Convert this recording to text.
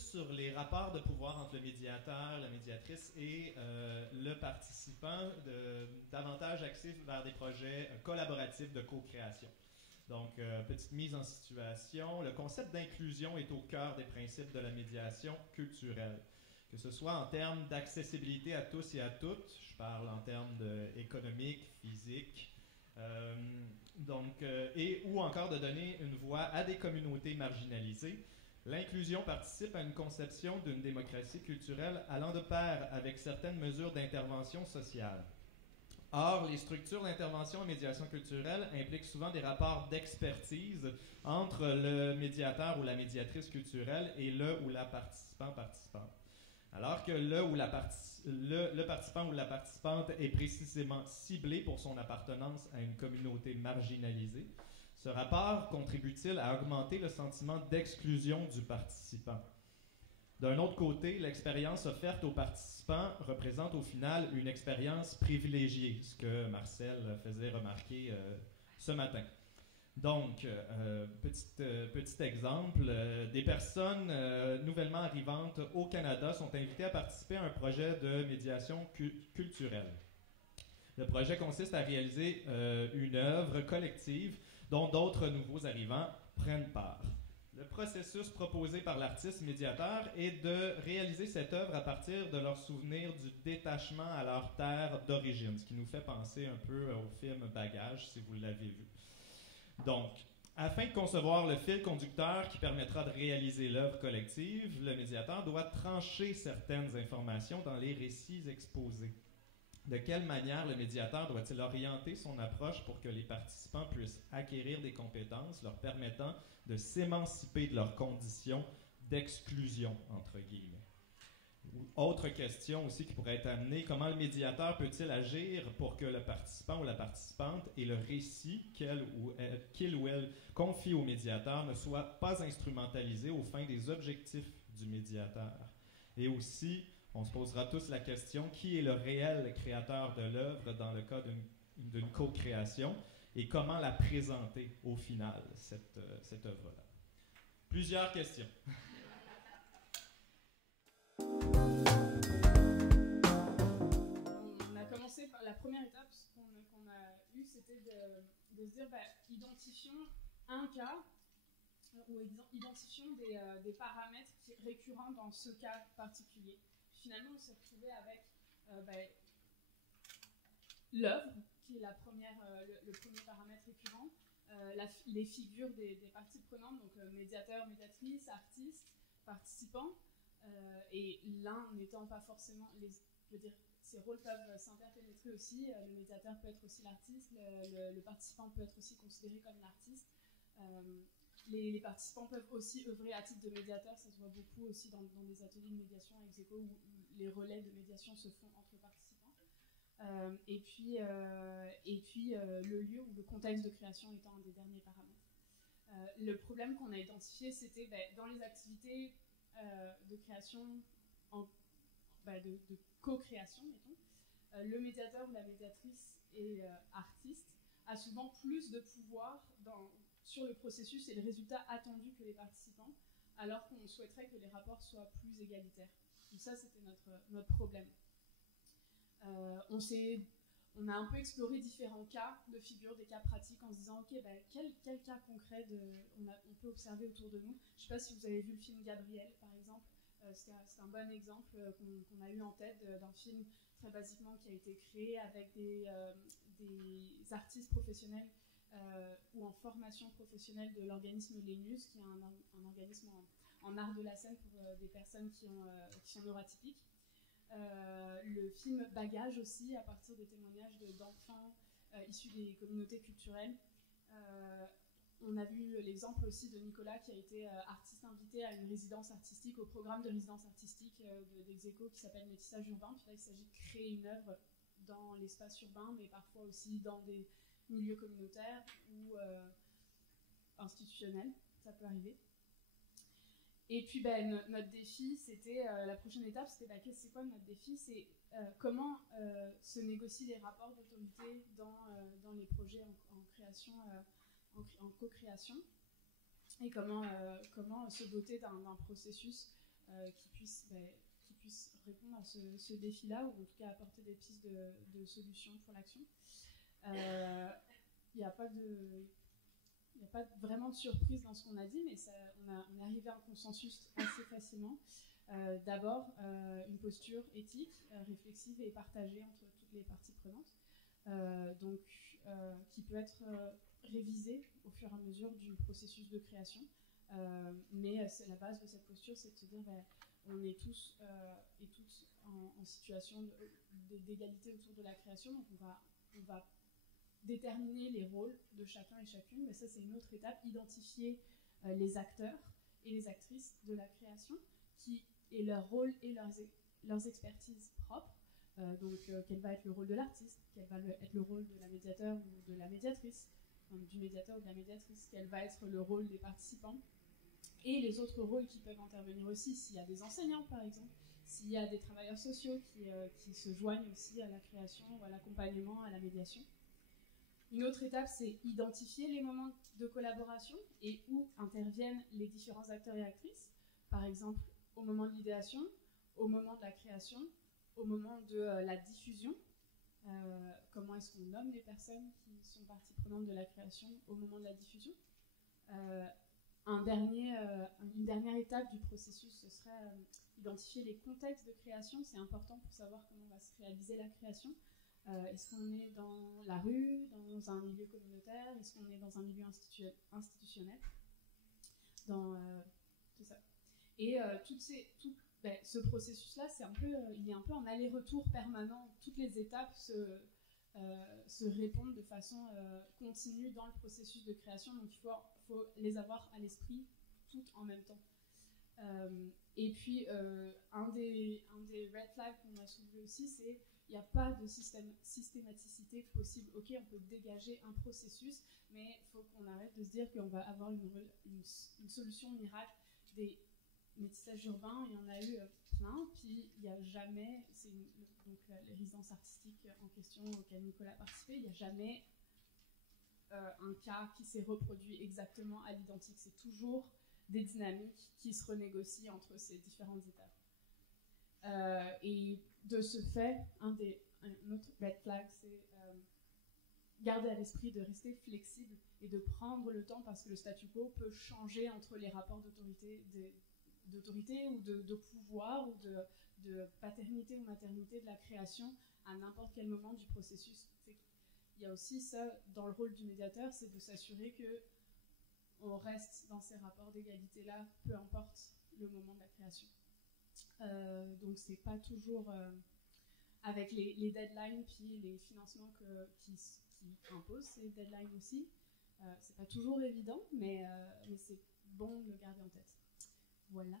plus sur les rapports de pouvoir entre le médiateur, la médiatrice et le participant, davantage axé vers des projets collaboratifs de co-création. Donc, petite mise en situation. Le concept d'inclusion est au cœur des principes de la médiation culturelle. Que ce soit en termes d'accessibilité à tous et à toutes, je parle en termes économiques, physiques, ou encore de donner une voix à des communautés marginalisées. L'inclusion participe à une conception d'une démocratie culturelle allant de pair avec certaines mesures d'intervention sociale. Or, les structures d'intervention en médiation culturelle impliquent souvent des rapports d'expertise entre le médiateur ou la médiatrice culturelle et le ou la participante. Alors que le participant ou la participante est précisément ciblé pour son appartenance à une communauté marginalisée, ce rapport contribue-t-il à augmenter le sentiment d'exclusion du participant? D'un autre côté, l'expérience offerte aux participants représente au final une expérience privilégiée, ce que Marcel faisait remarquer ce matin. Donc, petit exemple, des personnes nouvellement arrivantes au Canada sont invitées à participer à un projet de médiation culturelle. Le projet consiste à réaliser une œuvre collective dont d'autres nouveaux arrivants prennent part. Le processus proposé par l'artiste médiateur est de réaliser cette œuvre à partir de leur souvenir du détachement à leur terre d'origine, ce qui nous fait penser un peu au film Bagage, si vous l'avez vu. Donc, afin de concevoir le fil conducteur qui permettra de réaliser l'œuvre collective, le médiateur doit trancher certaines informations dans les récits exposés. De quelle manière le médiateur doit-il orienter son approche pour que les participants puissent acquérir des compétences leur permettant de s'émanciper de leurs conditions d'exclusion, entre guillemets? Autre question aussi qui pourrait être amenée, comment le médiateur peut-il agir pour que le participant ou la participante et le récit qu'il ou elle confie au médiateur ne soit pas instrumentalisé aux fins des objectifs du médiateur? Et aussi, on se posera tous la question, qui est le réel créateur de l'œuvre dans le cas d'une co-création et comment la présenter au final, cette œuvre-là? Plusieurs questions. On a commencé par la première étape qu'on a eue, c'était de se dire, identifions un cas ou identifions des paramètres récurrents dans ce cas particulier. Finalement, on s'est retrouvé avec l'œuvre, qui est le premier paramètre récurrent, les figures des parties prenantes, donc médiateur, médiatrice, artiste, participant, et l'un n'étant pas forcément, ces rôles peuvent s'interpénétrer aussi, le médiateur peut être aussi l'artiste, le participant peut être aussi considéré comme l'artiste. Les participants peuvent aussi œuvrer à titre de médiateur, ça se voit beaucoup aussi dans des ateliers de médiation avec Execo où les relais de médiation se font entre participants. Et puis le lieu ou le contexte de création étant un des derniers paramètres. Le problème qu'on a identifié, c'était dans les activités de création, de co-création, mettons, le médiateur ou la médiatrice et artiste a souvent plus de pouvoir sur le processus et le résultat attendu que les participants, alors qu'on souhaiterait que les rapports soient plus égalitaires. Donc ça, c'était notre problème. On a un peu exploré différents cas de figure, des cas pratiques, en se disant, ok, quel cas concret on peut observer autour de nous. Je ne sais pas si vous avez vu le film Gabriel, par exemple. C'est un bon exemple qu'on a eu en tête d'un film très basiquement qui a été créé avec des artistes professionnels ou en formation professionnelle de l'organisme Lénus, qui est un organisme en art de la scène pour des personnes qui sont neuroatypiques. Le film Bagage aussi, à partir des témoignages d'enfants issus des communautés culturelles. On a vu l'exemple aussi de Nicolas qui a été artiste invité à une résidence artistique, au programme de résidence artistique d'Execo qui s'appelle Métissage urbain. Puis là, il s'agit de créer une œuvre dans l'espace urbain, mais parfois aussi dans des milieux communautaires ou institutionnels, ça peut arriver. Et puis notre défi, c'était, la prochaine étape, c'était c'est quoi notre défi? C'est comment se négocient les rapports d'autorité dans les projets en création, en co-création, et comment se doter d'un processus qui puisse répondre à ce défi-là, ou en tout cas apporter des pistes de solutions pour l'action. Il n'y a pas vraiment de surprise dans ce qu'on a dit, mais on est arrivé à un consensus assez facilement. D'abord, une posture éthique, réflexive et partagée entre toutes les parties prenantes, qui peut être révisée au fur et à mesure du processus de création. Mais la base de cette posture, c'est de se dire on est tous et toutes en situation d'égalité autour de la création, donc on va déterminer les rôles de chacun et chacune, mais ça c'est une autre étape, identifier les acteurs et les actrices de la création, et leur rôle et leurs expertises propres. Quel va être le rôle de l'artiste, quel va être le rôle de la médiateur ou de la médiatrice, du médiateur ou de la médiatrice, quel va être le rôle des participants, et les autres rôles qui peuvent intervenir aussi, s'il y a des enseignants par exemple, s'il y a des travailleurs sociaux qui se joignent aussi à la création ou à l'accompagnement, à la médiation. Une autre étape, c'est identifier les moments de collaboration et où interviennent les différents acteurs et actrices, par exemple au moment de l'idéation, au moment de la création, au moment de la diffusion. Comment est-ce qu'on nomme les personnes qui sont partie prenante de la création au moment de la diffusion. Une dernière étape du processus, ce serait identifier les contextes de création. C'est important pour savoir comment va se réaliser la création. Est-ce qu'on est dans la rue, dans un milieu communautaire, est-ce qu'on est dans un milieu institutionnel, tout ça. Et ce processus-là, il est un peu en aller-retour permanent. Toutes les étapes se répondent de façon continue dans le processus de création, donc il faut les avoir à l'esprit toutes en même temps. Et puis, un des red flags qu'on a soulevé aussi, c'est qu'il n'y a pas de systématicité possible. Ok, on peut dégager un processus, mais il faut qu'on arrête de se dire qu'on va avoir une solution miracle. Des métissages urbains, il y en a eu plein, puis il n'y a jamais, les résidences artistiques en question auxquelles Nicolas a participé, il n'y a jamais un cas qui s'est reproduit exactement à l'identique. C'est toujours des dynamiques qui se renégocient entre ces différentes étapes. Et de ce fait, un autre red flag, c'est garder à l'esprit de rester flexible et de prendre le temps, parce que le statu quo peut changer entre les rapports d'autorité ou de pouvoir ou de paternité ou maternité de la création à n'importe quel moment du processus. Il y a aussi ça dans le rôle du médiateur, c'est de s'assurer qu'on reste dans ces rapports d'égalité-là, peu importe le moment de la création. Donc c'est pas toujours avec les deadlines puis les financements qui imposent ces deadlines aussi. C'est pas toujours évident, mais c'est bon de le garder en tête. Voilà.